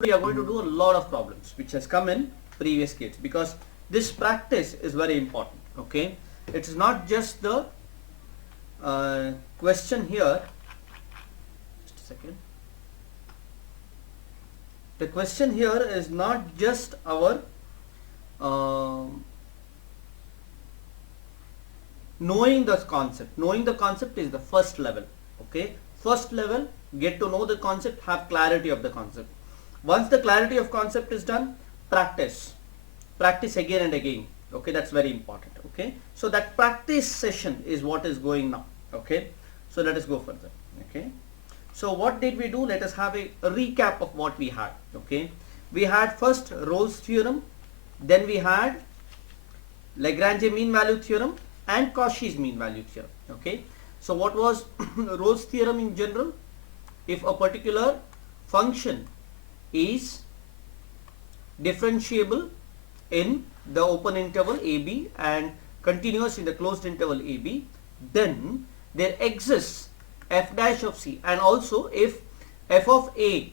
we are going to do a lot of problems which has come in previous kits, because this practice is very important. Okay, it is not just the question here. Just a second. The question here is not just our knowing the concept. Knowing the concept is the first level. Okay, first level, get to know the concept, have clarity of the concept. Once the clarity of concept is done, practice again and again. Okay, that's very important. Okay, so that practice session is what is going now. Okay, so let us go further. Okay, so what did we do? Let us have a recap of what we had. Okay, we had first Rolle's theorem, then we had Lagrange mean value theorem and Cauchy's mean value theorem. Okay, so what was Rolle's theorem in general? If a particular function is differentiable in the open interval AB and continuous in the closed interval AB, then there exists f dash of C, and also if f of A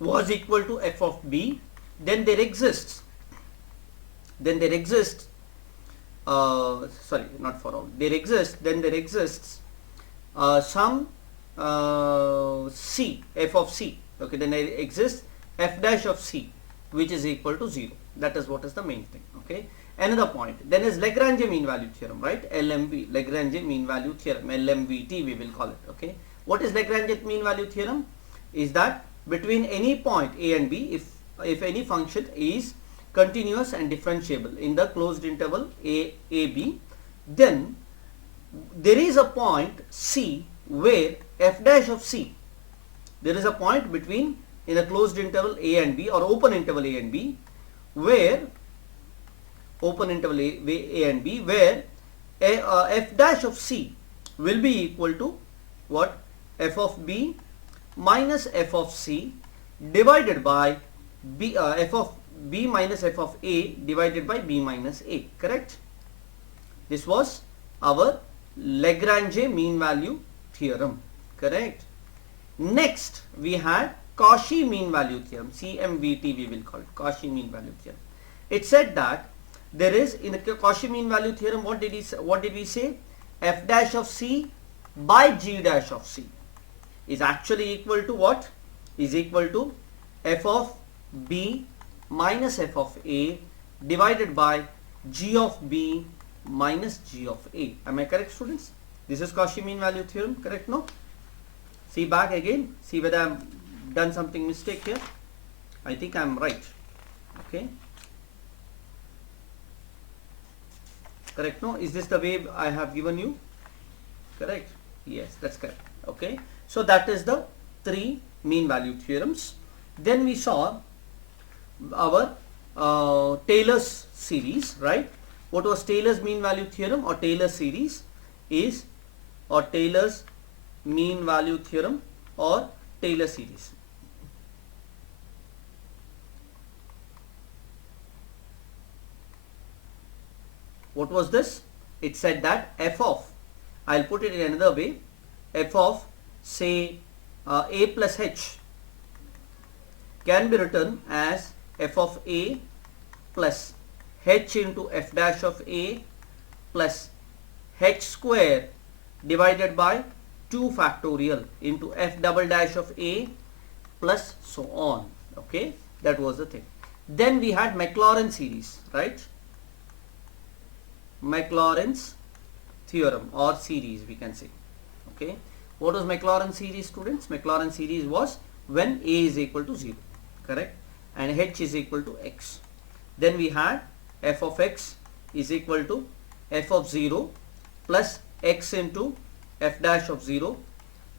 was equal to f of B, then there exists sorry, not for all, there exists some C, f of C. Okay, then there exists f dash of C which is equal to 0. That is what is the main thing. Okay, another point then is Lagrange mean value theorem, right? LMV, Lagrange mean value theorem, LMVT we will call it. Okay, what is Lagrange mean value theorem? Is that between any point A and B, if any function is continuous and differentiable in the closed interval AB, then there is a point C where f dash of C, there is a point between in a closed interval A and B or open interval A and B, where open interval A and B, where f dash of C will be equal to what? F of B minus f of C divided by B, f of B minus f of A divided by B minus A. Correct? This was our Lagrange mean value theorem. Correct? Next we had Cauchy mean value theorem, CMVT we will call it, Cauchy mean value theorem. It said that there is, in the Cauchy mean value theorem, what did we say? F dash of C by G dash of C is actually equal to what? Is equal to f of B minus f of A divided by G of B minus G of A. Am I correct, students? This is Cauchy mean value theorem, correct? No? See back again, see whether I have done something mistake here. I think I am right. Okay, correct? No? Is this the way I have given you? Correct? Yes, that's correct. Okay, so that is the three mean value theorems. Then we saw our Taylor's series, right? What was Taylor's mean value theorem or Taylor's series is, or Taylor's mean value theorem or Taylor series. What was this? It said that f of, I'll put it in another way, f of say A plus H can be written as f of A plus H into f dash of A plus H square divided by 2 factorial into f double dash of A plus so on. Okay, that was the thing. Then we had Maclaurin series, right? Maclaurin's theorem or series we can say. Okay, what was Maclaurin series, students? Maclaurin series was when A is equal to 0, correct, and H is equal to X. Then we had f of X is equal to f of 0 plus X into f dash of 0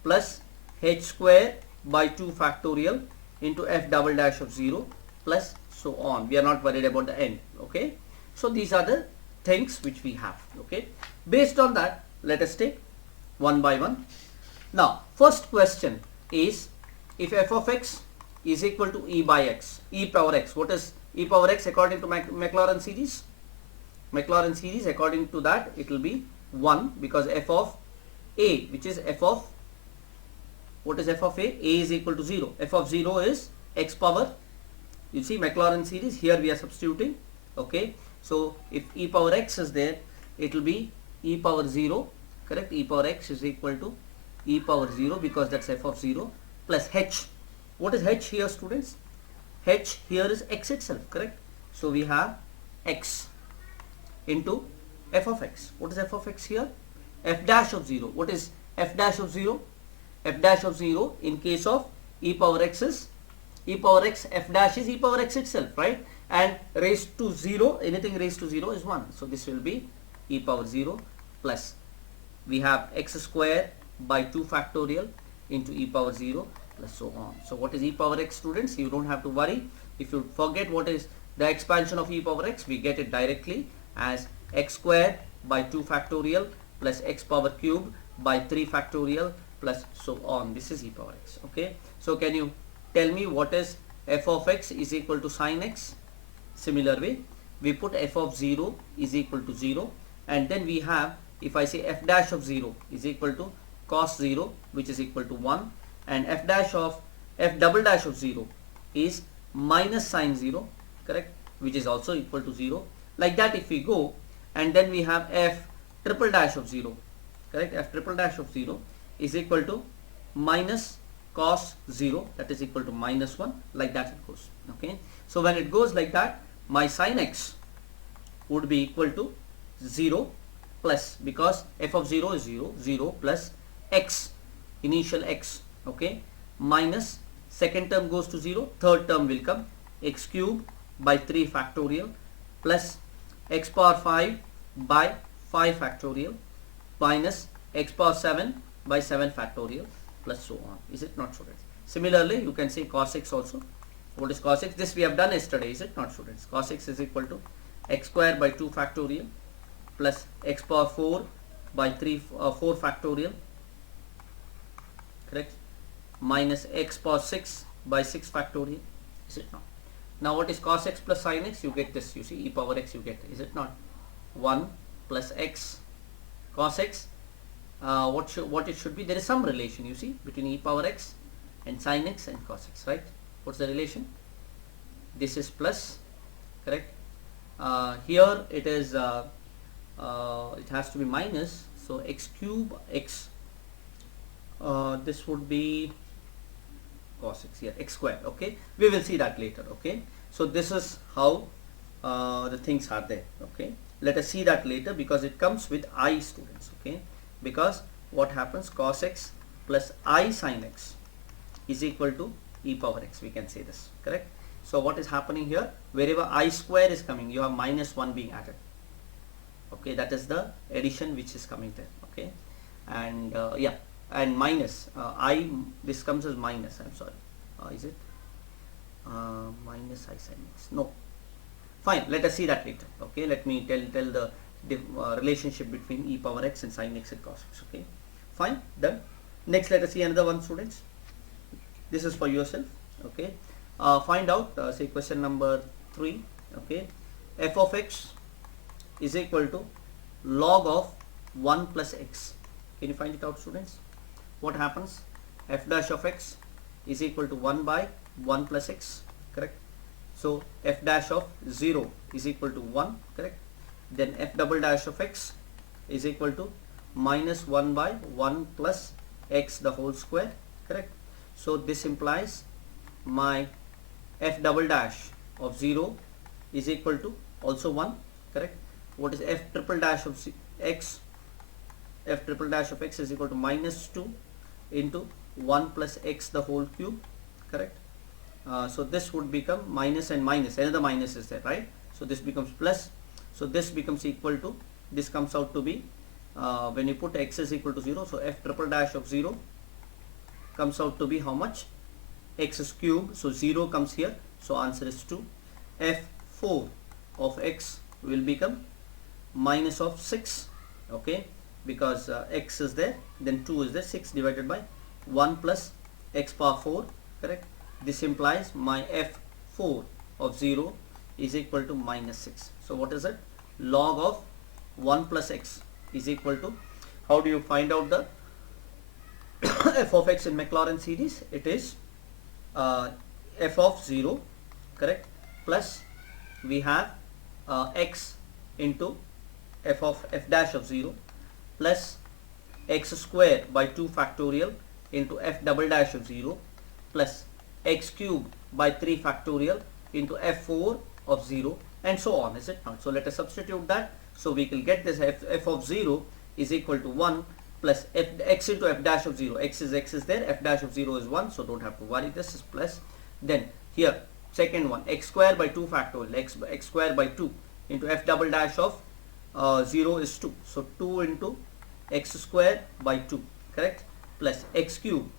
plus H square by 2 factorial into f double dash of 0 plus so on. We are not worried about the end. Okay, so these are the things which we have. Okay, based on that, let us take one by one. Now first question is, if f of X is equal to e by x, e power x, what is e power x according to Maclaurin series? Maclaurin series, according to that, it will be 1, because f of A, which is f of What is f of a? A is equal to 0. F of 0 is x power, you see Maclaurin series, here we are substituting. Okay, so if e power x is there, it will be e power 0, correct? E power x is equal to e power 0 because that's f of 0 plus h. What is h here, students? H here is x itself, correct? So we have x into f of x. What is f of x here? F dash of 0. What is f dash of 0? F dash of 0 in case of e power x is e power x, f dash is e power x itself, right? And raised to 0, anything raised to 0 is 1. So this will be e power 0 plus, we have x square by 2 factorial into e power 0 plus so on. So what is e power x, students? You don't have to worry. If you forget what is the expansion of e power x, we get it directly as x square by 2 factorial plus x power cube by 3 factorial plus so on. This is e power x. Okay, so can you tell me what is f of x is equal to sin x? Similar way, we put f of 0 is equal to 0, and then we have, if I say f dash of 0 is equal to cos 0, which is equal to 1, and f double dash of 0 is minus sin 0, correct, which is also equal to 0. Like that if we go, and then we have f triple dash of 0, correct, f triple dash of 0 is equal to minus cos 0, that is equal to minus 1, like that it goes. Okay, so when it goes like that, my sin x would be equal to 0 plus, because f of 0 is 0, 0 plus x, initial x, okay, minus second term goes to 0, third term will come x cube by 3 factorial plus x power 5 by 5 factorial minus x power 7 by 7 factorial plus so on. Is it not, students? Similarly, you can say cos x also. What is cos x? This we have done yesterday, is it not, students? Cos x is equal to x square by 2 factorial plus x power 4 by 4 factorial, correct, minus x power 6 by 6 factorial. Is it not? Now what is cos x plus sin x? You get this, you see, e power x you get, is it not? 1 plus x cos x, what it should be, there is some relation, you see, between e power x and sin x and cos x, right? What's the relation? This is plus, correct. Here it is, it has to be minus, so x cube x, this would be cos x, here x square. Okay, we will see that later. Okay, so this is how the things are there. Okay, let us see that later because it comes with I, students. Okay, because what happens, cos x plus I sin x is equal to e power x, we can say this, correct. So what is happening here, wherever I square is coming, you have minus 1 being added. Okay, that is the addition which is coming there. Okay, and yeah, and minus I, this comes as minus, I'm sorry, is it minus I sin x? No, fine, let us see that later. Okay, let me tell the relationship between e power x and sin x and cos x. Okay, fine, done. Next, let us see another one, students. This is for yourself. Okay, find out, say question number 3. Okay, f of x is equal to log of 1 plus x. Can you find it out, students? What happens? F dash of x is equal to 1 by 1 plus x, correct. So f dash of 0 is equal to 1, correct. Then f double dash of x is equal to minus 1 by 1 plus x the whole square, correct. So this implies my f double dash of 0 is equal to also 1, correct. What is f triple dash of x? F triple dash of x is equal to minus 2 into 1 plus x the whole cube, correct. So this would become minus and minus, another minus is there, right. So this becomes plus, so this becomes equal to, this comes out to be, when you put x is equal to 0, so f triple dash of 0 comes out to be how much? X is cube, so 0 comes here, so answer is 2. f4 of x will become minus of 6, okay, because x is there, then 2 is there, 6 divided by 1 plus x power 4, correct. This implies my f4 of 0 is equal to minus 6. So what is it? Log of 1 plus x is equal to, how do you find out the f of x in Maclaurin series, it is f of 0, correct, plus we have x into f dash of 0 plus x square by 2 factorial into f double dash of 0 plus x cube by 3 factorial into f4 of 0, and so on, is it not? So let us substitute that. So we will get this f of 0 is equal to 1 plus x into f dash of 0. X is there, f dash of 0 is 1, so don't have to worry. This is plus, then here second one, x square by 2 factorial, x square by 2 into f double dash of 0 is 2, so 2 into x square by 2, correct, plus x cube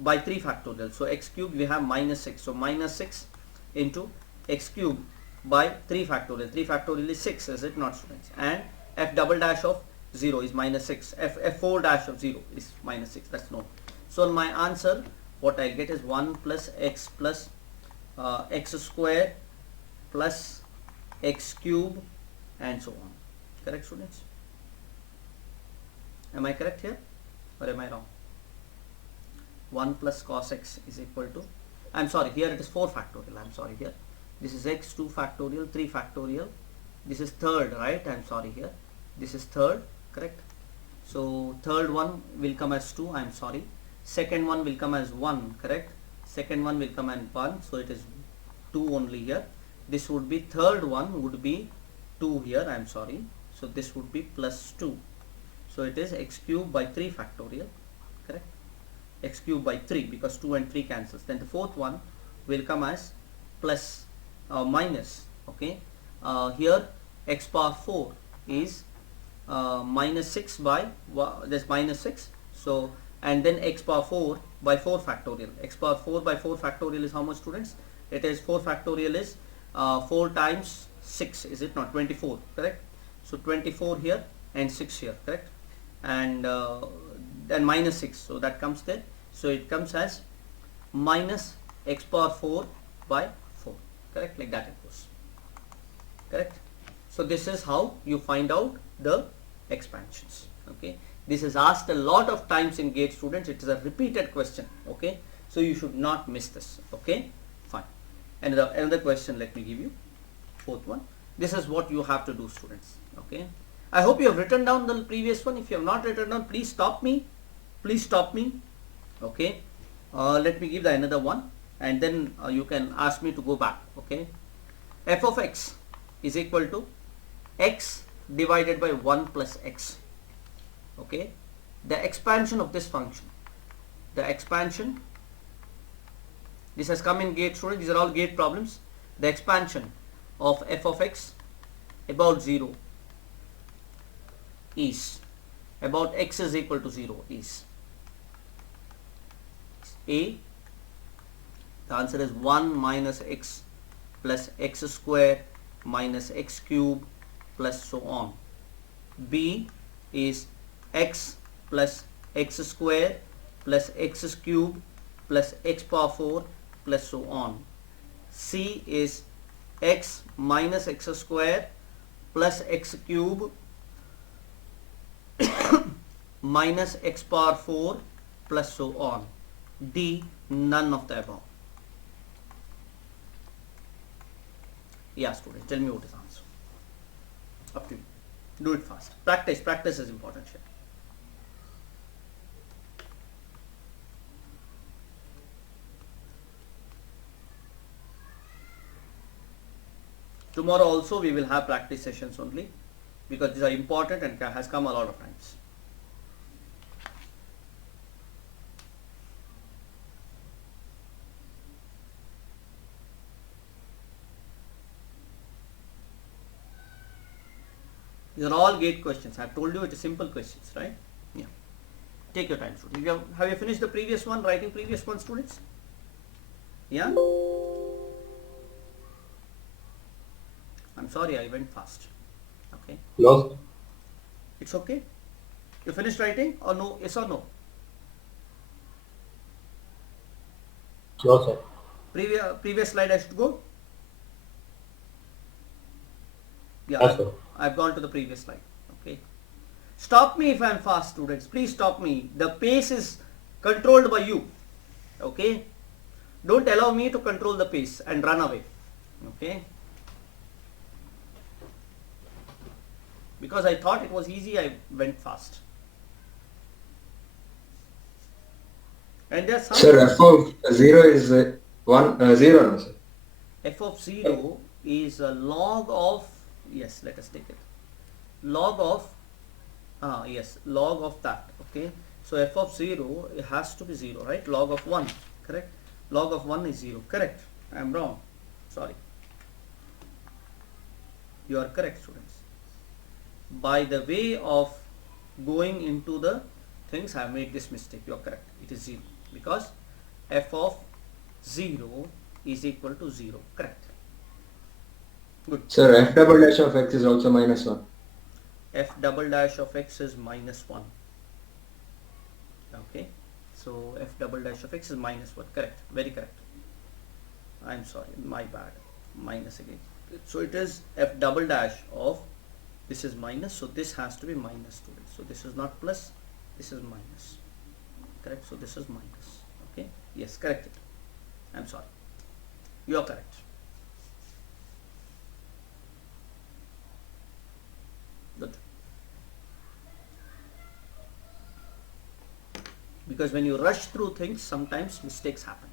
by 3 factorial, so x cube we have minus 6, so minus 6 into x cube by 3 factorial, 3 factorial is 6, is it not, students? And f double dash of 0 is minus 6, f4 dash of 0 is minus 6, that's known. So my answer, what I get is 1 plus x square plus x cube and so on, correct, students? Am I correct here or am I wrong? 1 plus cos x is equal to, I'm sorry, here it is 4 factorial, I'm sorry, here this is x 2 factorial, 3 factorial, this is third, right? I'm sorry, here this is third, correct? So third one will come as 2, I'm sorry, second one will come as 1, correct, second one will come as 1, so it is 2 only here. This would be, third one would be 2 here, I'm sorry, so this would be plus 2, so it is x cube by 3 factorial, correct, x cube by 3 because 2 and 3 cancels. Then the fourth one will come as plus minus, okay, here x power 4 is minus 6 by this minus 6, so, and then x power 4 by 4 factorial, x power 4 by 4 factorial is how much, students? It is 4 factorial is 4 times 6, is it not, 24, correct? So 24 here and 6 here, correct, and then minus 6, so that comes there, so it comes as minus x power 4 by 4, correct, like that it goes, correct. So this is how you find out the expansions, okay. This is asked a lot of times in GATE, students, it is a repeated question, okay, so you should not miss this, okay, fine. And another question, let me give you, fourth one. This is what you have to do, students, okay. I hope you have written down the previous one. If you have not written down, please stop me, okay. Let me give the another one, and then you can ask me to go back, okay. F of x is equal to x divided by 1 plus x, okay. The expansion of this function, the expansion, this has come in GATE, students, these are all GATE problems. The expansion of f of x about 0 is, about x is equal to 0 is A, the answer is 1 minus x plus x square minus x cube plus so on. B is x plus x square plus x cube plus x power 4 plus so on. C is x minus x square plus x cube minus x power 4 plus so on. D, none of the above. Yeah, students, tell me what is answer. Up to you. Do it fast. Practice is important here. Tomorrow also we will have practice sessions only, because these are important and has come a lot of times. These are all GATE questions. I have told you it is simple questions, right? Yeah. Take your time, students. Have you finished the previous one, writing previous one, students? Yeah? I'm sorry, I went fast. Okay. No. It's okay? You finished writing or no? Yes or no? No, sir. Previous slide I should go? Yeah, Yes, sir. I've gone to the previous slide. Okay. Stop me if I am fast, students. Please stop me. The pace is controlled by you. Okay? Don't allow me to control the pace and run away. Okay? Because I thought it was easy, I went fast. And there's some... Sir, f of 0 is 0, no, sir? f of 0 is a log of, yes, let us take it. Log of, yes, log of that. Okay. So f of 0, it has to be 0, right? Log of 1, correct? Log of 1 is 0, correct? I am wrong. Sorry. You are correct, students. By the way of going into the things, I have made this mistake. You are correct. It is 0 because f of 0 is equal to 0. Correct. Good. Sir, f double dash of x is also minus 1. F double dash of x is minus 1. Okay. So f double dash of x is minus 1. Correct. Very correct. I am sorry. My bad. Minus again. So it is f double dash of, this is minus. So this has to be minus, students. So this is not plus. This is minus. Correct. So this is minus. Okay. Yes. Correct it. I am sorry. You are correct. Good. Because when you rush through things, sometimes mistakes happen.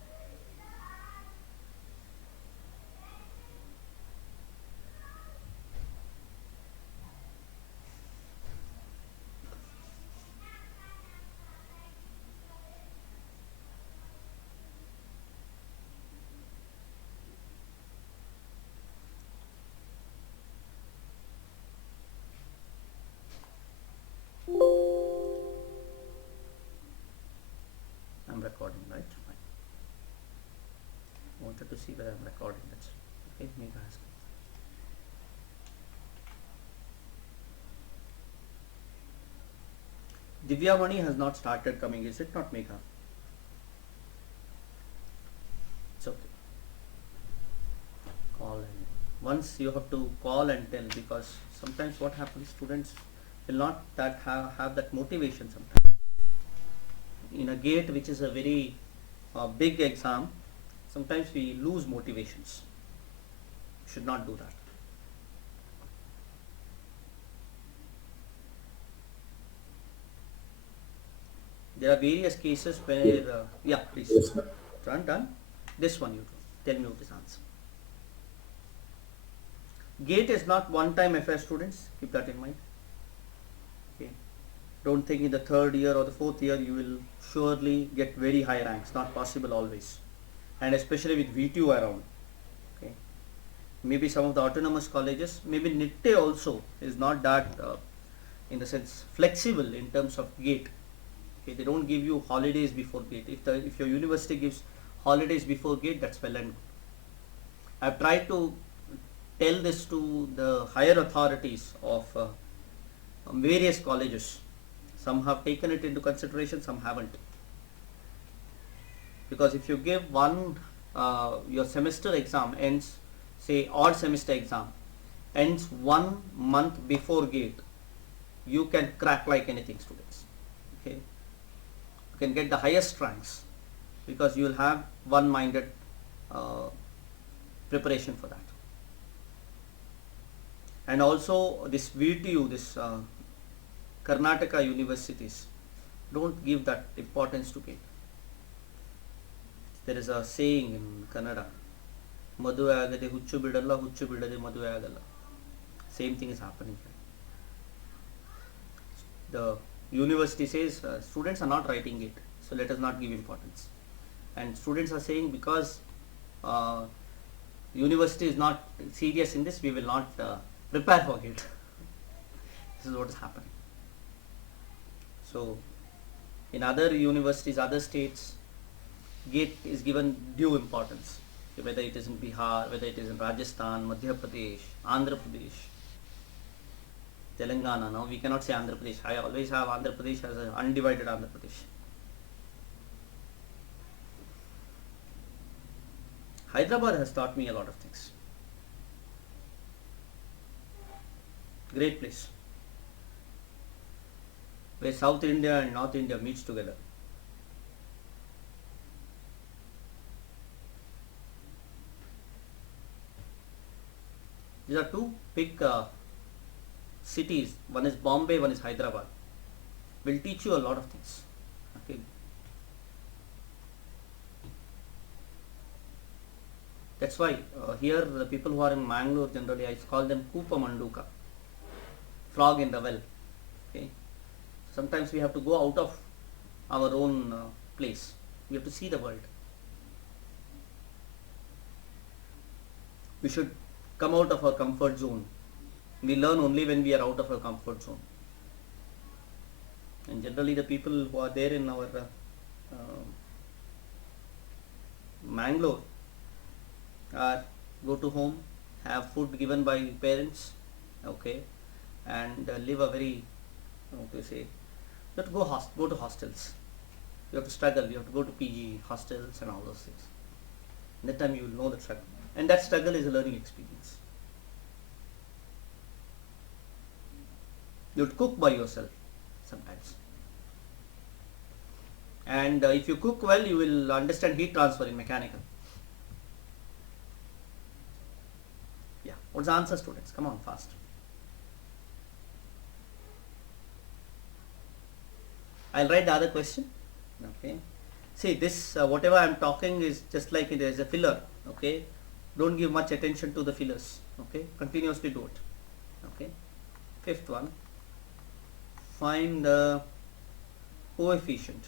I'm recording, right? Fine. Wanted to see whether I'm recording. That's okay. Make ask. Divya Mani has not started coming, is it not, Megha? It's okay. Call and once you have to call and tell, because sometimes what happens, students will not that have that motivation sometimes. In a GATE, which is a very big exam, sometimes we lose motivations. Should not do that. There are various cases where, yeah, please. Yes, sir. Done. This one you do. Tell me what is answer. GATE is not one-time affair, students. Keep that in mind. Okay. Don't think in the third year or the fourth year you will surely get very high ranks. Not possible always. And especially with VTU around. Okay. Maybe some of the autonomous colleges, maybe NITTE also is not that in the sense flexible in terms of GATE. Okay. They don't give you holidays before GATE. If your university gives holidays before GATE, that's well and good. I've tried to tell this to the higher authorities of various colleges. Some have taken it into consideration, some haven't. Because if you give one, your semester exam ends, say odd semester exam, ends 1 month before GATE, you can crack like anything, students. Okay, you can get the highest ranks because you will have one-minded preparation for that. And also this VTU, this Karnataka universities don't give that importance to GATE. There is a saying in Kannada, Maduve agade hucchu bidalla, hucchu bidade maduve agalla. Same thing is happening here. The university says students are not writing GATE, so let us not give importance. And students are saying because university is not serious in this, we will not prepare for GATE. This is what is happening. So in other universities, other states, GATE is given due importance, whether it is in Bihar, whether it is in Rajasthan, Madhya Pradesh, Andhra Pradesh, Telangana. Now we cannot say Andhra Pradesh. I always have Andhra Pradesh as an undivided Andhra Pradesh. Hyderabad has taught me a lot of things. Great place. where South India and North India meets together. These are two big cities. One is Bombay, one is Hyderabad. Will teach you a lot of things. Okay. That's why here the people who are in Mangalore generally I call them Kupa Manduka, frog in the well. Okay. Sometimes we have to go out of our own place. We have to see the world. We should come out of our comfort zone. We learn only when we are out of our comfort zone. And generally the people who are there in our Mangalore are go to home, have food given by parents, okay, and live a very, what to say, you have to go to hostels. You have to struggle. You have to go to PG hostels and all those things. And that time you will know the struggle, and that struggle is a learning experience. You have to cook by yourself sometimes, and if you cook well, you will understand heat transfer in mechanical. Yeah, what's the answer, students? Come on, fast. I'll write the other question. Okay. See this, whatever I am talking is just like it is a filler. Okay. Don't give much attention to the fillers. Okay. Continuously do it. Okay. Fifth one. Find the coefficient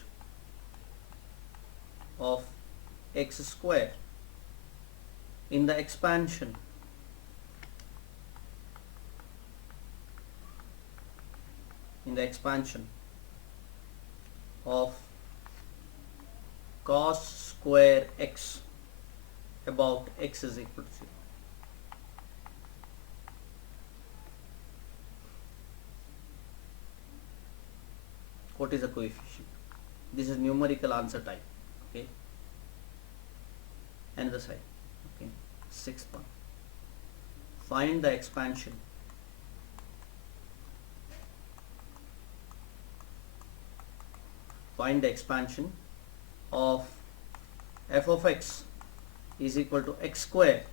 of x square in the expansion of cos square x about x is equal to 0. What is the coefficient? This is numerical answer type. Okay. Another side. Okay. Sixth one. Find the expansion of f of x is equal to x square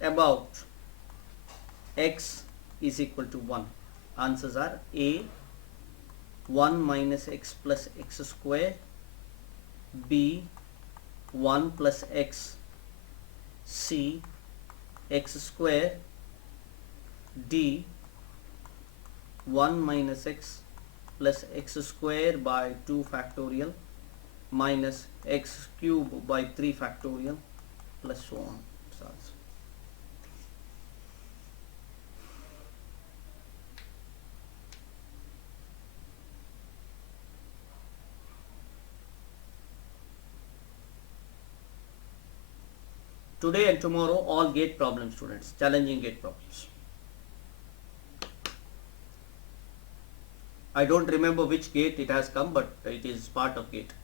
about x is equal to 1. Answers are A 1 minus x plus x square, B 1 plus x, C x square, D 1 minus x plus x square by 2 factorial minus x cube by 3 factorial plus so on. Today and tomorrow all gate problems, students, challenging gate problems. I don't remember which gate it has come, but it is part of gate.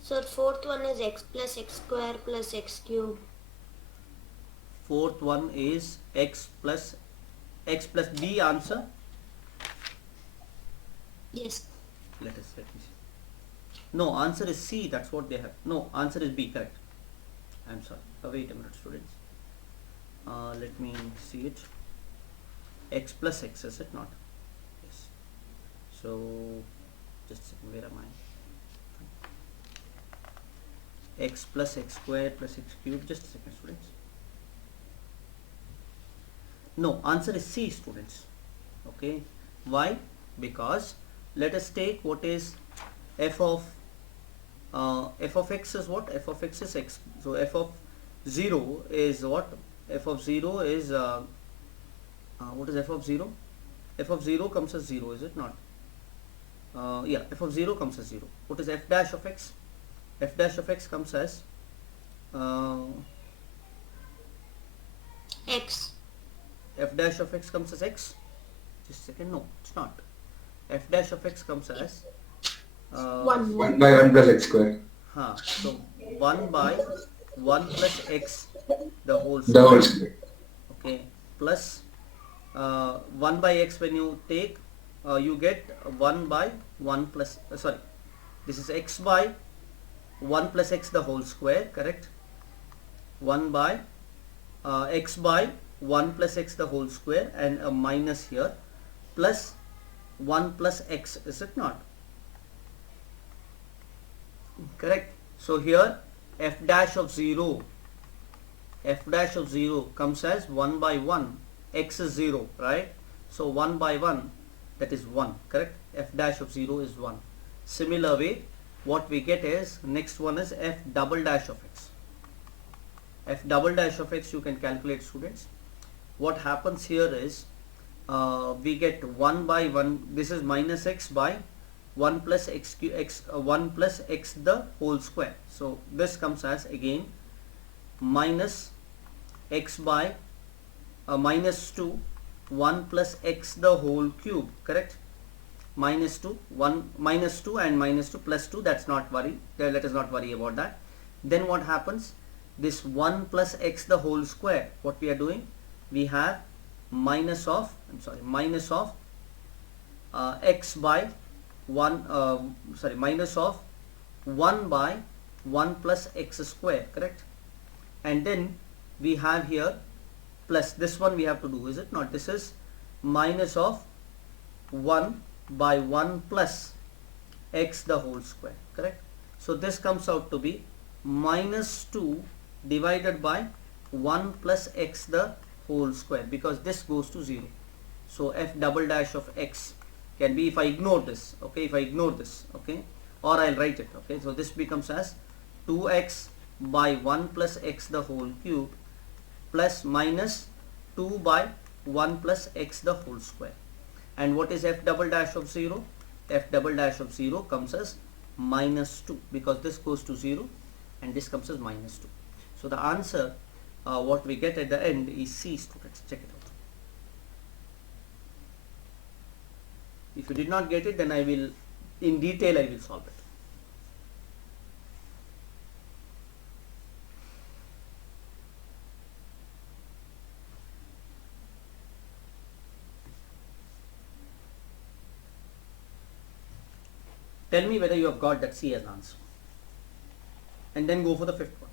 So fourth one is x plus x square plus x cube. Fourth one is x plus b answer. Yes. Let me see. No, answer is C. That's what they have. No, answer is B. Correct. I'm sorry. Wait a minute, students. Let me see it. X plus x, is it not? Yes. So, just a second. Where am I? X plus x square plus x cube. Just a second, students. No, answer is C, students. Okay. Why? Because let us take what is f of x is what? F of x is x. So f of 0 is what? F of 0 is what is f of 0? F of 0 comes as 0, is it not? Yeah, f of 0 comes as 0. What is f dash of x? F dash of x comes as X. F dash of x comes as x. Just a second. No, it's not. F dash of x comes as 1. 1 by 1 plus x square. So 1 by 1 plus x the whole The whole square, square. okay, plus 1 by x, when you take you get 1 by 1 plus sorry, this is x by 1 plus x the whole square, correct? 1 by x by 1 plus x the whole square, and a minus here, plus 1 plus x, is it not? Correct. So here f dash of 0 comes as 1 by 1, x is 0, right? So 1 by 1, that is 1, correct? F dash of 0 is 1. Similar way, what we get is, next one is f double dash of x. F double dash of x you can calculate, students. What happens here is, we get 1 by 1, this is minus x by 1 plus x, 1 plus x the whole square. So this comes as again minus x by minus 2 1 plus x the whole cube, correct? Minus 2 1 minus 2 and minus 2 plus 2, that's not worry, let us not worry about that. Then what happens, this 1 plus x the whole square, what we are doing, we have minus of x by 1 minus of 1 by 1 plus x square, correct? And then we have here plus this one we have to do, is it not? This is minus of 1 by 1 plus x the whole square, correct? So this comes out to be minus 2 divided by 1 plus x the whole square, because this goes to 0. So f double dash of x can be, if I ignore this, okay, okay, or I'll write it, okay, so this becomes as 2x by 1 plus x the whole cube plus minus 2 by 1 plus x the whole square. And what is f double dash of 0? F double dash of 0 comes as minus 2, because this goes to 0 and this comes as minus 2. So the answer what we get at the end is C, students. Check it out. If you did not get it, then I will, in detail I will solve it. Tell me whether you have got that C as answer, and then go for the fifth one.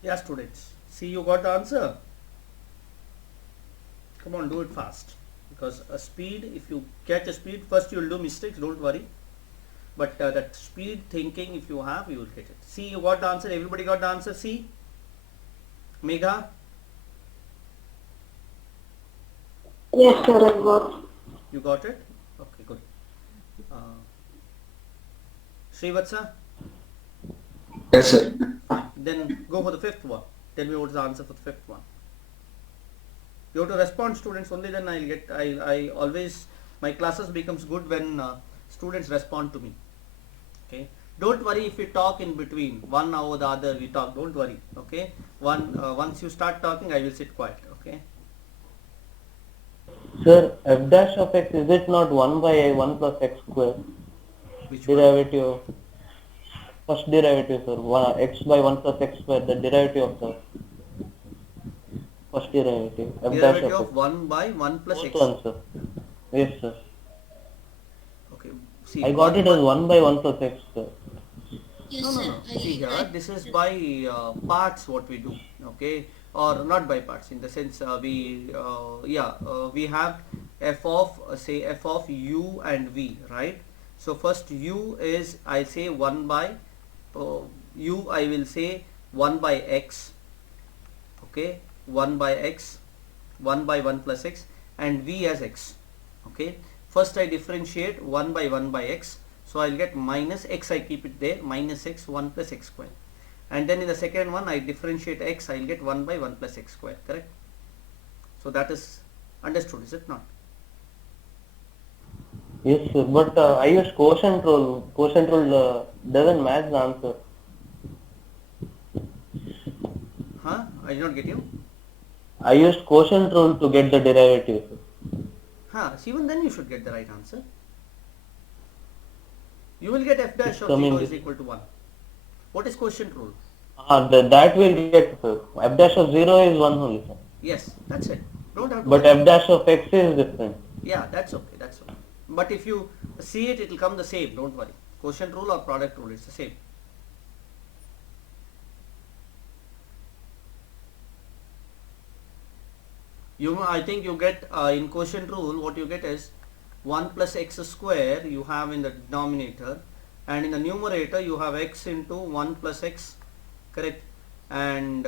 Yeah, students. See, you got the answer. Come on, do it fast. Because a speed, if you catch a speed, first you will do mistakes, don't worry. But that speed thinking, if you have, you will get it. See, you got the answer. Everybody got the answer. See, Megha. Yes, sir, I got. You got it? Okay, good. Srivatsa? Yes, sir. Fine. Then go for the fifth one. Tell me what is the answer for the fifth one. You have to respond, students. Only then I'll get. I always, my classes becomes good when students respond to me. Okay. Don't worry if we talk in between, one over the other we talk. Don't worry. Okay. Once you start talking, I will sit quiet. Okay. Sir, f dash of x, is it not 1 by 1 plus x square? Which one? Derivative, first derivative, sir. X by 1 plus x square, the derivative of the first derivative, f dash Derivative of of x. 1 by 1 plus Fourth x. one, sir. Yes, sir. Okay. See, I got 1 it as by. 1 by 1 plus x, sir. Yes, No, no, sir. no. See here, this is by parts what we do, okay, or not by parts. In the sense, we have f of say f of u and v, right? So first u is, I say 1 by u. I will say 1 by x, okay, 1 by x, 1 by 1 plus x, and v as x. Okay, first I differentiate 1 by x, so I'll get minus x, I keep it there, minus x, 1 plus x square, and then in the second one I differentiate x, I'll get 1 by 1 plus x square, correct? So that is understood, is it not? Yes, sir. But I use quotient rule. Quotient rule doesn't match the answer. Huh? I did not get you. I used quotient rule to get the derivative, sir. Huh? So even then you should get the right answer. You will get f dash It's of coming 0 is this. equal to 1. What is quotient rule? That will get, sir. F dash of 0 is 1 only, sir. Yes, that's it. Don't have to But worry. f dash of x is different. Yeah, that's okay, that's okay. But if you see it, it will come the same, don't worry. Quotient rule or product rule, it's the same. I think you get in quotient rule, what you get is 1 plus x square you have in the denominator, and in the numerator you have x into 1 plus x, correct? And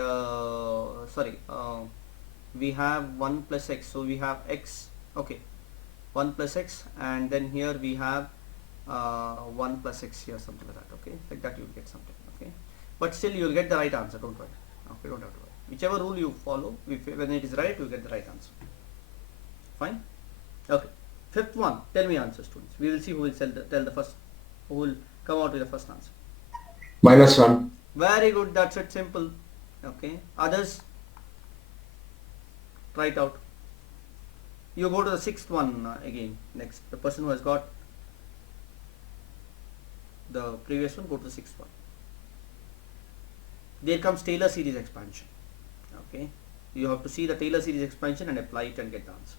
we have 1 plus x, so we have x, okay, 1 plus x, and then here we have 1 plus x here, something like that, okay, like that you will get something, okay, but still you will get the right answer, don't worry, okay, don't have to worry. Whichever rule you follow, when it is right, you get the right answer. Fine? Okay. Fifth one, tell me answer, students. We will see who will tell the first, who will come out with the first answer. -1. Very good, that's it, simple. Okay. Others, try it out. You go to the sixth one again, next. The person who has got the previous one, go to the sixth one. There comes Taylor series expansion. Okay, you have to see the Taylor series expansion and apply it and get the answer.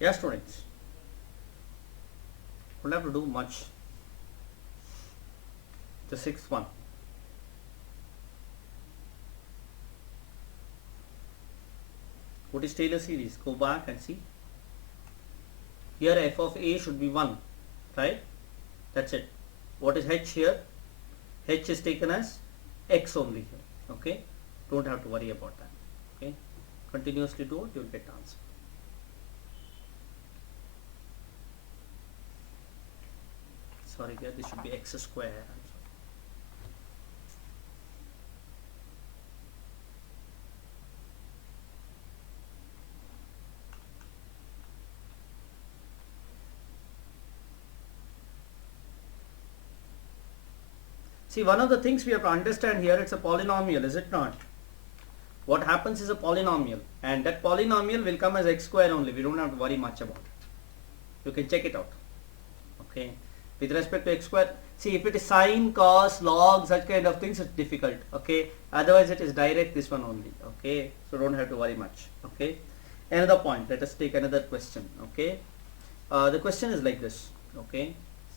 Yeah, students, don't have to do much. The sixth one. What is Taylor series? Go back and see. Here f of a should be 1, right? That's it. What is h here? H is taken as x only here. Okay? Don't have to worry about that. Okay? Continuously do it, you will get the answer. sorry here, this should be x square. I'm sorry. See, one of the things we have to understand here, it's a polynomial, is it not? What happens is a polynomial, and that polynomial will come as x square only. We don't have to worry much about it. You can check it out. Okay. With respect to x square, see, if it is sine, cos, log, such kind of things, it's difficult. Okay. Otherwise, it is direct this one only. Okay. So don't have to worry much. Okay. Another point. Let us take another question. Okay. The question is like this. Okay.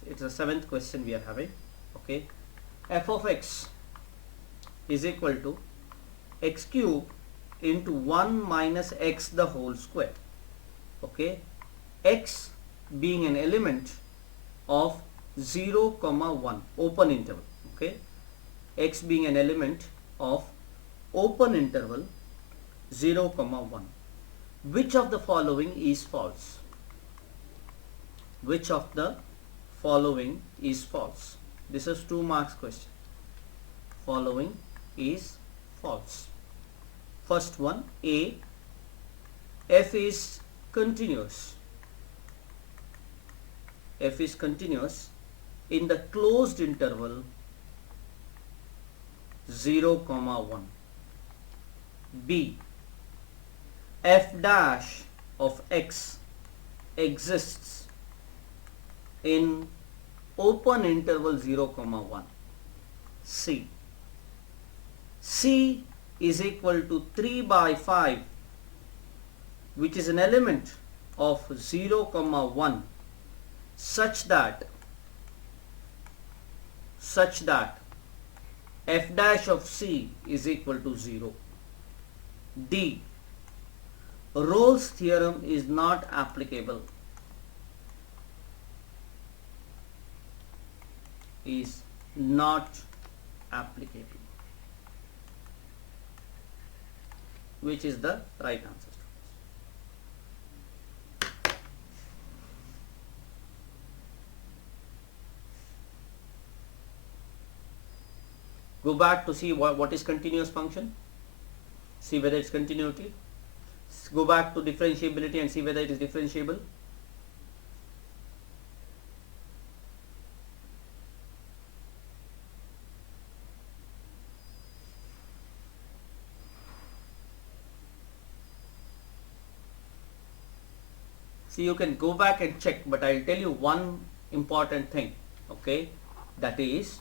It's the 7th question we are having. Okay. F of x is equal to x cube into 1 minus x the whole square. Okay. X being an element of 0 comma 1, open interval. Okay. X being an element of open interval 0 comma 1. Which of the following is false? Which of the following is false? This is 2 marks question. Following is false. First one, A, f is continuous. F is continuous in the closed interval 0 comma 1. B, f dash of x exists in open interval 0 comma 1. C, C is equal to 3 by 5, which is an element of 0 comma 1 such that f dash of C is equal to 0. D, Rolle's theorem is not applicable. Is not applicable. Which is the right answer? Go back to see what is continuous function. See whether it's continuity. Go back to differentiability and see whether it is differentiable. See, you can go back and check, but I'll tell you one important thing. Okay, that is,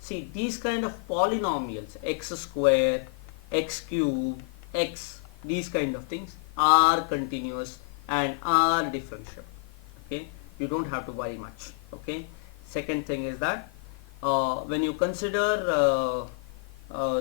see, these kind of polynomials, x square, x cube, x, these kind of things are continuous and are differentiable. Okay, you don't have to worry much. Okay. Second thing is that when you consider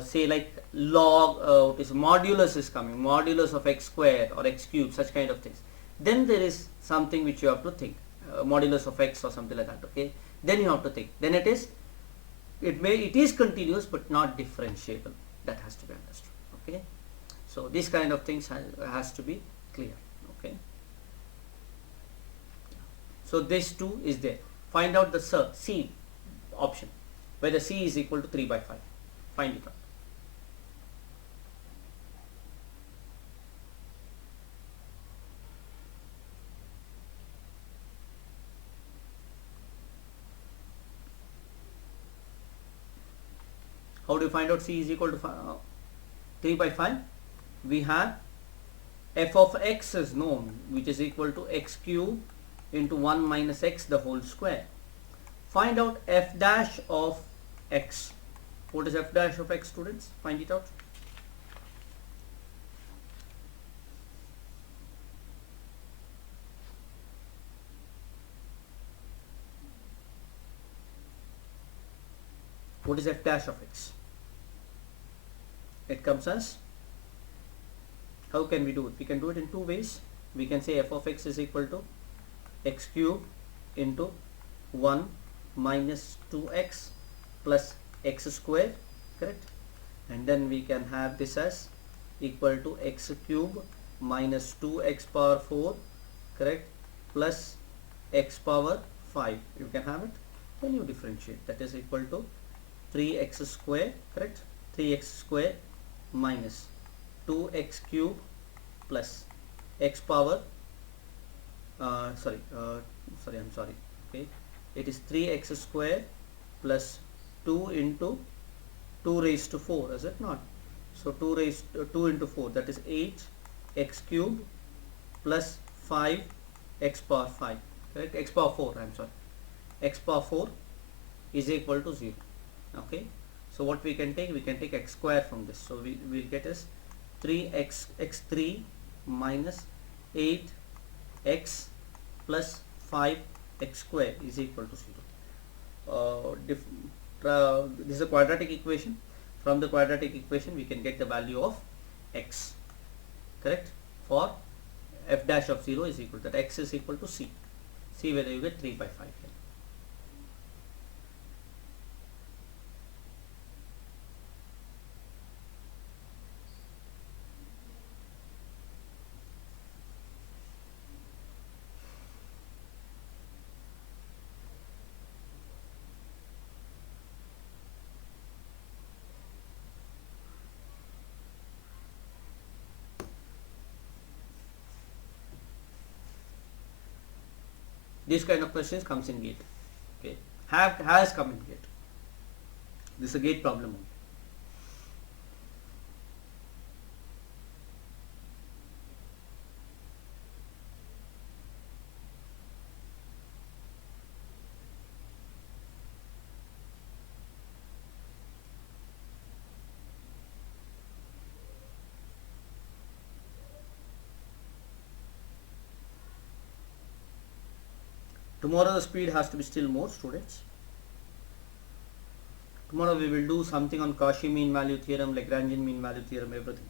say like log, what is modulus is coming, modulus of x square or x cube, such kind of things, then there is something which you have to think, modulus of x or something like that. Okay, then you have to think, then it is continuous but not differentiable. That has to be understood. Okay, so these kind of things has to be clear. Okay, so this 2 is there. Find out the C option, whether C is equal to 3 by 5. Find it out. How do you find out C is equal to 3 by 5? We have f of x is known, which is equal to x cube into 1 minus x the whole square. Find out f dash of x. What is f dash of x, students? Find it out. What is f dash of x? It comes as, how can we do it? We can do it in 2 ways. We can say f of x is equal to x cube into 1 minus 2x plus x square, correct? And then we can have this as equal to x cube minus 2x power 4, correct, plus x power 5. You can have it. then you differentiate. That is equal to 3x square, correct? 3x square minus 2x cube plus x power okay, it is 3x square plus 2 into 2 raised to 4, is it not? So 2 into 4, that is 8 x cube plus 5 x power 5, correct? X power 4, I'm sorry, x power 4 is equal to 0. Okay, so what we can take x square from this, so we will get is 3x x3 minus 8x plus 5x square is equal to 0. This is a quadratic equation. From the quadratic equation we can get the value of x, correct, for f dash of 0 is equal to that, x is equal to c. See whether you get 3 by 5 here. This kind of questions comes in gate. Okay, has come in gate. This is a gate problem only. Tomorrow the speed has to be still more, students. Tomorrow we will do something on Cauchy mean value theorem, Lagrangian mean value theorem, everything.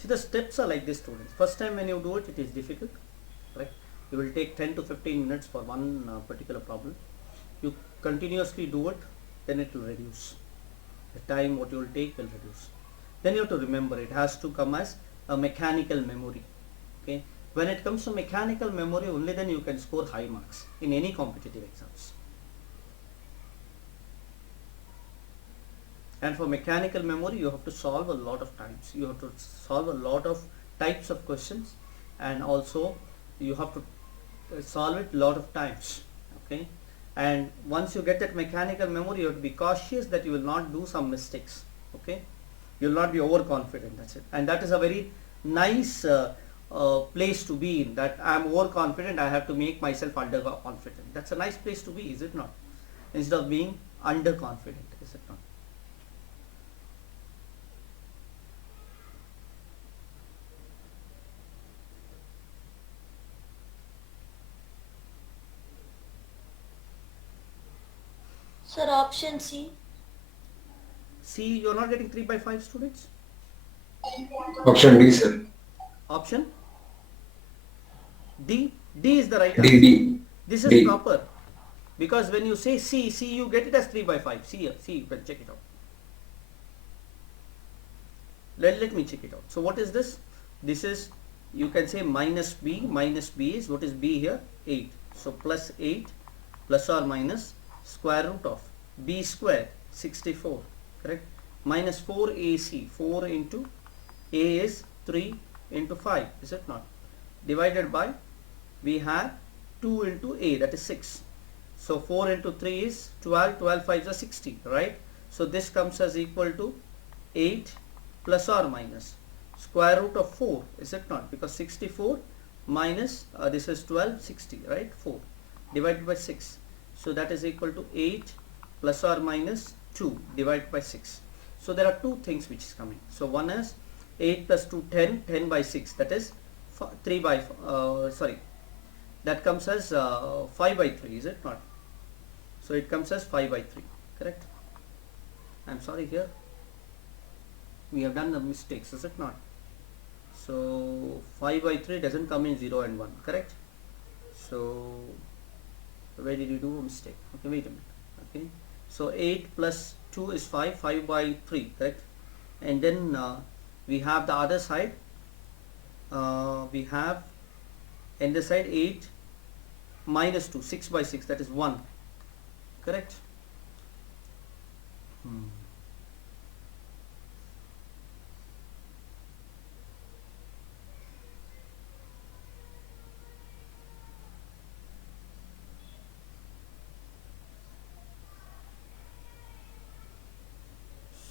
See, the steps are like this, students. First time when you do it, it is difficult, right? You will take 10 to 15 minutes for one particular problem. You continuously do it, then it will reduce. The time what you will take will reduce. Then you have to remember, it has to come as a mechanical memory. Okay, when it comes to mechanical memory, only then you can score high marks in any competitive exams. And for mechanical memory, you have to solve a lot of times. You have to solve a lot of types of questions, and also you have to solve it a lot of times. Okay, and once you get that mechanical memory, you have to be cautious that you will not do some mistakes. Okay, you will not be overconfident. That's it. And that is a very nice place to be in. That I am overconfident, I have to make myself underconfident. That's a nice place to be, is it not? Instead of being underconfident, is it not? Sir, option C. C, you are not getting 3 by 5, students? Option D, sir. Option D. D is the right D, answer. D. This is D. proper. Because when you say C, you get it as 3 by 5. See here, you can check it out. Let me check it out. So what is this? This is, you can say minus B is, what is B here? 8. So plus 8 plus or minus square root of B square, 64, correct? Minus 4AC, 4 into A is 3 into 5, is it not? Divided by, we have 2 into A, that is 6. So 4 into 3 is 12, 12 5 is 60, right? So this comes as equal to 8 plus or minus square root of 4, is it not? Because 64 minus, this is 12, 60, right? 4. divided by 6. So that is equal to 8 plus or minus 2 divided by 6. So there are two things which is coming. So one is 8 plus 2, 10, 10 by 6, that is 3 by, that comes as 5 by 3, is it not? So it comes as 5 by 3, correct? I'm sorry, here we have done the mistakes, is it not? So 5 by 3 doesn't come in 0 and 1, correct? So where did you do a mistake? Okay, wait a minute. Okay, so 8 plus 2 is 5, 5 by 3, correct? And then we have the other side, we have in the side 8 minus 2, 6 by 6, that is 1, correct?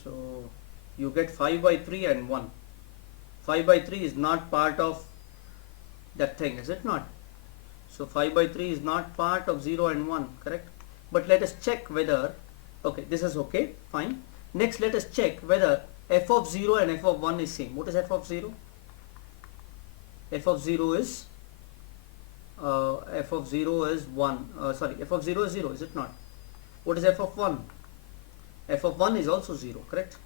So you get 5 by 3 and 1. 5 by 3 is not part of that thing, is it not? So 5 by 3 is not part of 0 and 1, correct? But let us check whether, okay, this is okay, fine. Next let us check whether f of 0 and f of 1 is same. What is f of 0? F of 0 is f of 0 is 1, f of 0 is 0, is it not? What is f of 1? F of 1 is also 0, correct?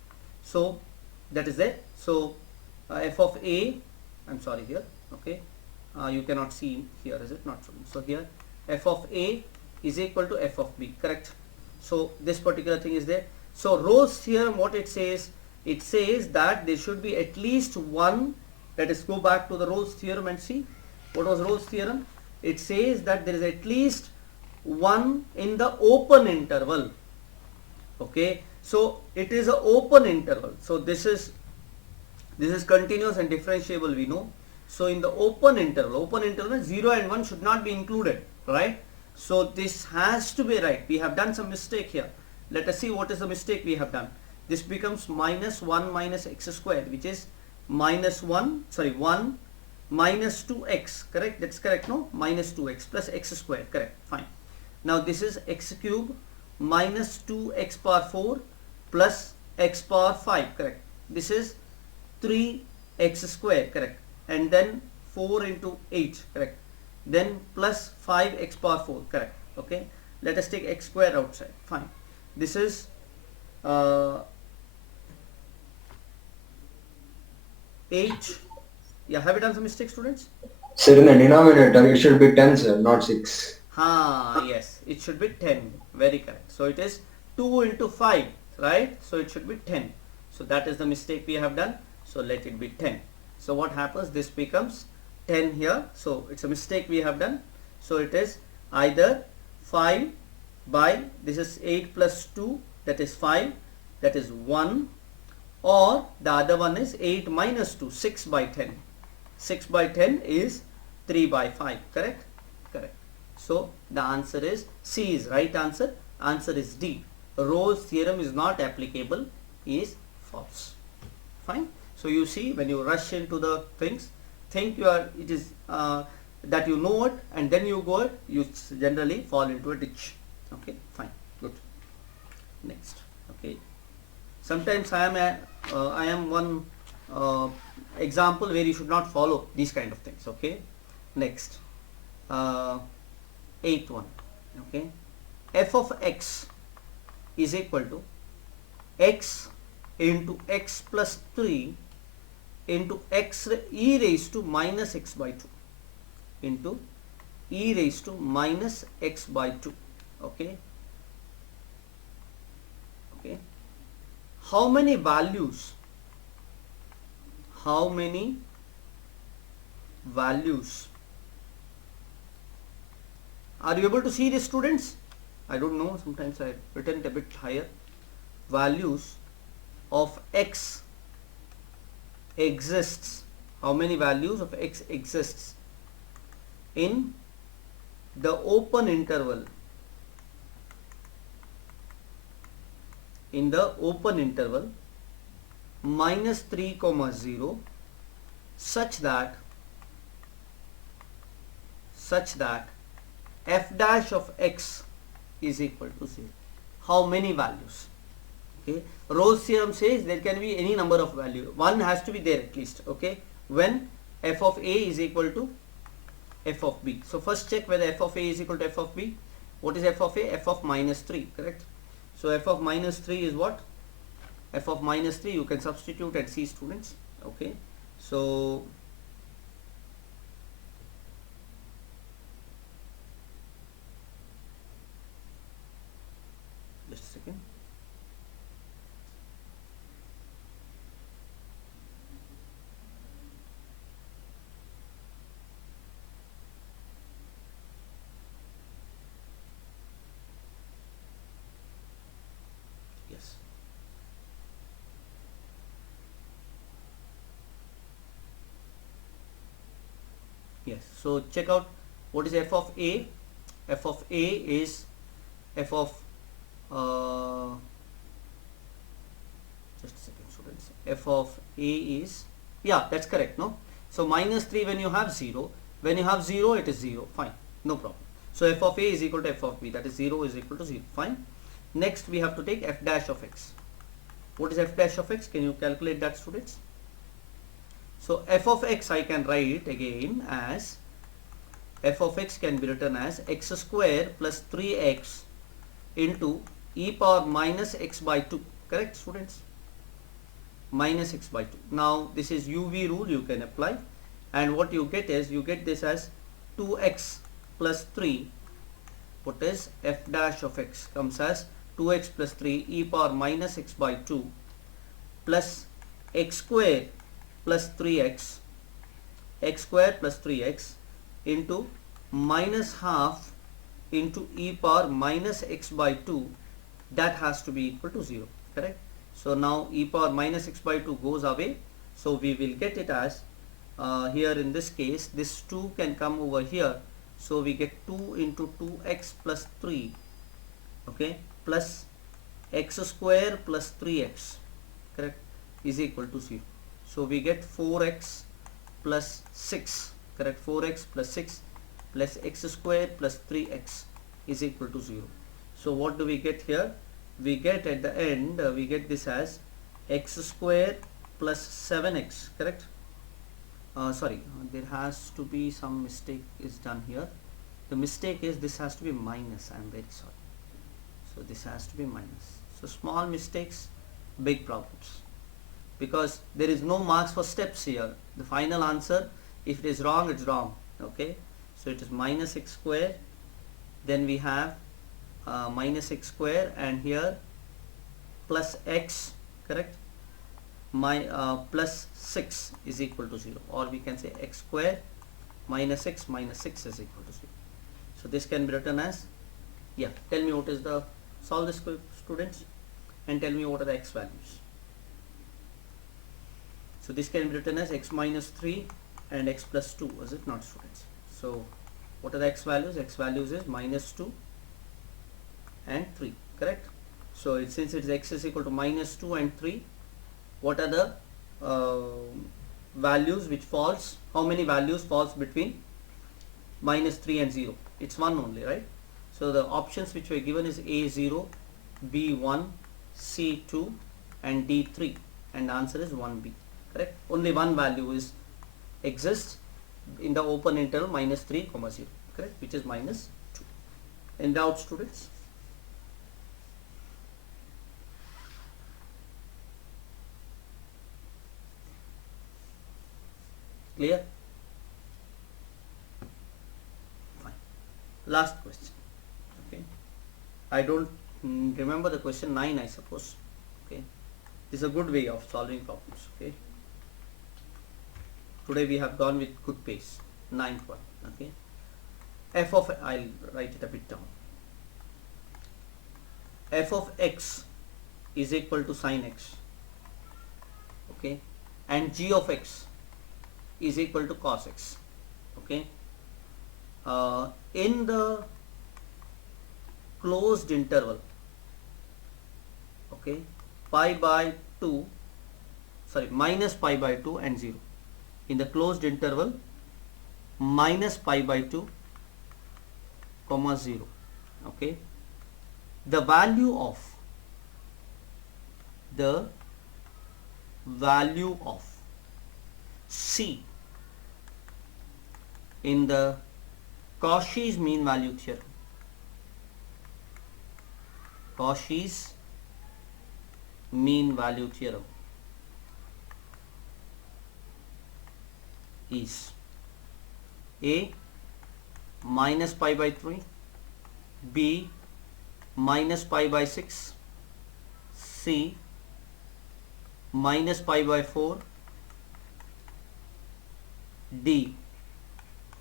So that is there. So f of a, I'm sorry here, okay, you cannot see here, is it not? So here f of a is equal to f of b, correct? So this particular thing is there. So Rowe's theorem, what it says that there should be at least one. Let us go back to the Rowe's theorem and see what was Rowe's theorem. It says that there is at least one in the open interval. Okay, so it is an open interval. So this is continuous and differentiable, we know. So in the open interval 0 and 1 should not be included, right? So this has to be right. We have done some mistake here. Let us see what is the mistake we have done. This becomes minus 1 minus x squared, which is minus 1 minus 2x, correct? That's correct, no? Minus 2x plus x squared, correct, fine. Now this is x cube minus 2x power 4 plus x power 5, correct? This is 3x squared, correct? And then 4 into 8, correct? Then plus 5x power 4, correct? Okay, let us take x squared outside, fine. This is 8. Yeah, have you done some mistakes, students? Sir, in the denominator, it should be 10, sir, not 6. Yes, it should be 10. Very correct. So it is 2 into 5, right? So it should be 10. So that is the mistake we have done. So let it be 10. So what happens? This becomes 10 here. So it's a mistake we have done. So it is either 5 by, this is 8 plus 2, that is 5, that is 1, or the other one is 8 minus 2, 6 by 10. 6 by 10 is 3 by 5, correct? Correct. So the answer is C is right answer. Answer is D. Rowe's theorem is not applicable, is false. Fine. So you see, when you rush into the things, think it is that you know it, and then you go it, you generally fall into a ditch. Okay, fine, good. Next, okay. Sometimes I am one example where you should not follow these kind of things. Okay, next, 8th one. Okay, f of x is equal to x into x plus 3 into x e raised to minus x by 2 into e raised to minus x by 2. Okay, okay. How many values are you able to see this, students? I don't know, sometimes I have written it a bit higher. Values of x exists. How many values of x exists in the open interval? In the open interval minus 3 comma 0 such that f dash of x is equal to 0. How many values? Okay, Rolle's theorem says there can be any number of value. One has to be there at least. Okay, when f of a is equal to f of b. So first check whether f of a is equal to f of b. What is f of a? F of minus 3, correct? So f of minus 3 is what? F of minus 3 you can substitute and see, students. Okay, so just a second. Yes. Yes, so check out what is f of a. F of a is f of just a second, students. F of a is, yeah, that's correct, no? So minus 3 when you have 0, when you have 0 it is 0, fine, no problem. So f of a is equal to f of b, that is 0 is equal to 0, fine. Next we have to take f dash of x. What is f dash of x? Can you calculate that, students? So f of x I can write again as, f of x can be written as x square plus 3x into e power minus x by 2, correct, students? Minus x by 2. Now this is UV rule you can apply, and what you get is, you get this as 2x plus 3. What is f dash of x? Comes as 2x plus 3 e power minus x by 2 plus x square plus 3x, x square plus 3x into minus half into e power minus x by 2, that has to be equal to 0, correct? So now e power minus x by 2 goes away, so we will get it as here in this case this 2 can come over here, so we get 2 into 2x plus 3, okay, plus x square plus 3x, correct, is equal to 0. So we get 4x plus 6, correct, 4x plus 6 plus x square plus 3x is equal to 0. So what do we get here? We get at the end, we get this as x square plus 7x, correct? There has to be some mistake is done here. The mistake is this has to be minus, I am very sorry. So this has to be minus. So small mistakes, big problems, because there is no marks for steps here. The final answer, if it is wrong, it's wrong, okay? So it is minus x square, then we have minus x square, and here plus x, correct, plus 6 is equal to 0, or we can say x square minus 6 is equal to 0. So this can be written as, yeah, tell me what is the, solve this, students, and tell me what are the x values. So this can be written as x minus 3 and x plus 2, is it not, students? So what are the x values? X values is minus 2 and 3, correct? So since it's x is equal to minus 2 and 3, what are the values which falls, how many values falls between minus 3 and 0? It's 1 only, right? So the options which were given is A0, B1, C2 and D3, and the answer is 1B, correct? Only one value is exists in the open interval minus 3, 0, correct, which is minus 2. Any doubt, students? Clear? Fine. Last question. Okay, I don't remember the question 9, I suppose. Okay, this is a good way of solving problems. Okay, today we have gone with good pace. 9th one. Okay, f of, I'll write it a bit down. F of x is equal to sin x. Okay, and g of x is equal to cos x. Okay, in the closed interval, okay, pi by 2, sorry, minus pi by 2 and 0. In the closed interval, minus pi by 2, comma 0. Okay, the value of C in the Cauchy's mean value theorem, Cauchy's mean value theorem is A minus pi by 3, B minus pi by 6, C minus pi by 4, D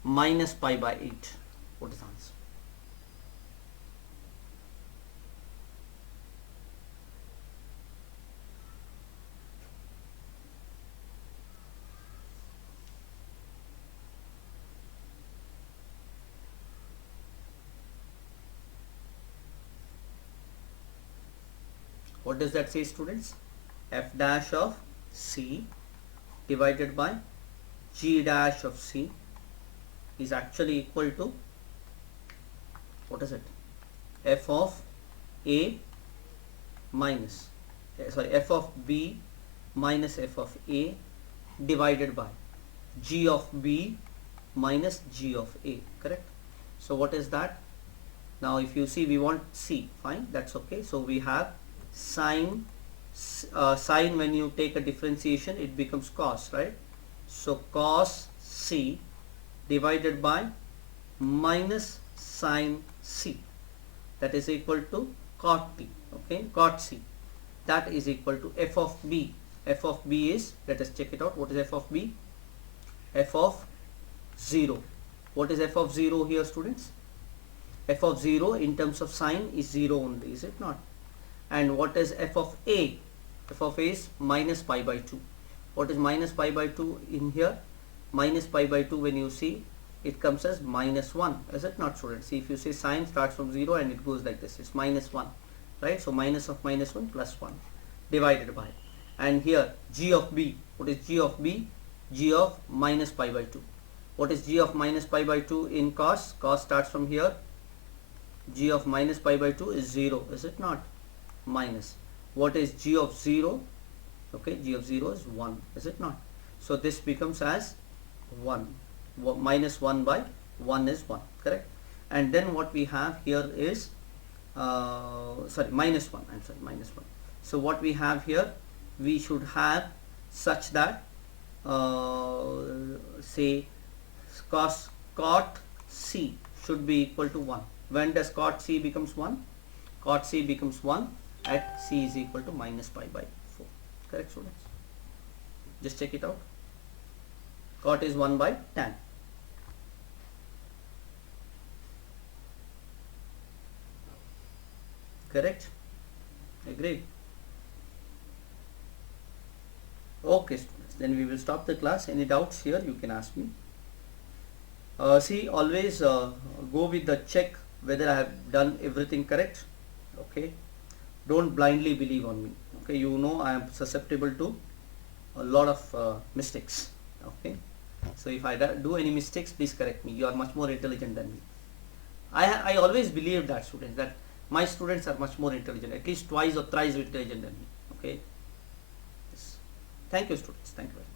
minus pi by 8. What is the answer? What does that say, students? F dash of C divided by G dash of C is actually equal to, what is it? F of A minus, F of B minus F of A divided by G of B minus G of A, correct? So what is that? Now if you see, we want C, fine, that's okay. So we have sine, when you take a differentiation it becomes cos, right? So cos C divided by minus sine C, that is equal to cot T, okay, cot C, that is equal to F of B. F of B is, let us check it out, what is F of B? F of 0. What is F of 0 here, students? F of 0 in terms of sine is 0 only, is it not? And what is F of A? F of A is minus pi by 2. What is minus pi by 2 in here? Minus pi by 2, when you see, it comes as minus 1, is it not, students? See, if you say sine starts from 0 and it goes like this, it's minus 1, right? So minus of minus 1 plus 1 divided by, and here G of B, what is G of B? G of minus pi by 2. What is G of minus pi by 2 in cos? Cos starts from here, G of minus pi by 2 is 0, is it not? Minus, what is G of 0? Okay, G of 0 is 1, is it not? So this becomes as 1, minus 1 by 1 is 1, correct? And then what we have here is minus 1, I'm sorry, minus 1. So what we have here, we should have such that say cot C should be equal to 1. When does cot C becomes 1? Cot C becomes 1 at C is equal to minus pi by 4, correct, students? Just check it out. Cot is 1 by tan. Correct? Agreed? Okay, students, then we will stop the class. Any doubts here, you can ask me. See, always go with the check whether I have done everything correct. Okay, don't blindly believe on me. Okay, you know I am susceptible to a lot of mistakes. Okay, so if I do any mistakes, please correct me. You are much more intelligent than me. I always believe that, students, that my students are much more intelligent, at least twice or thrice intelligent than me. Okay, yes. Thank you, students. Thank you very much.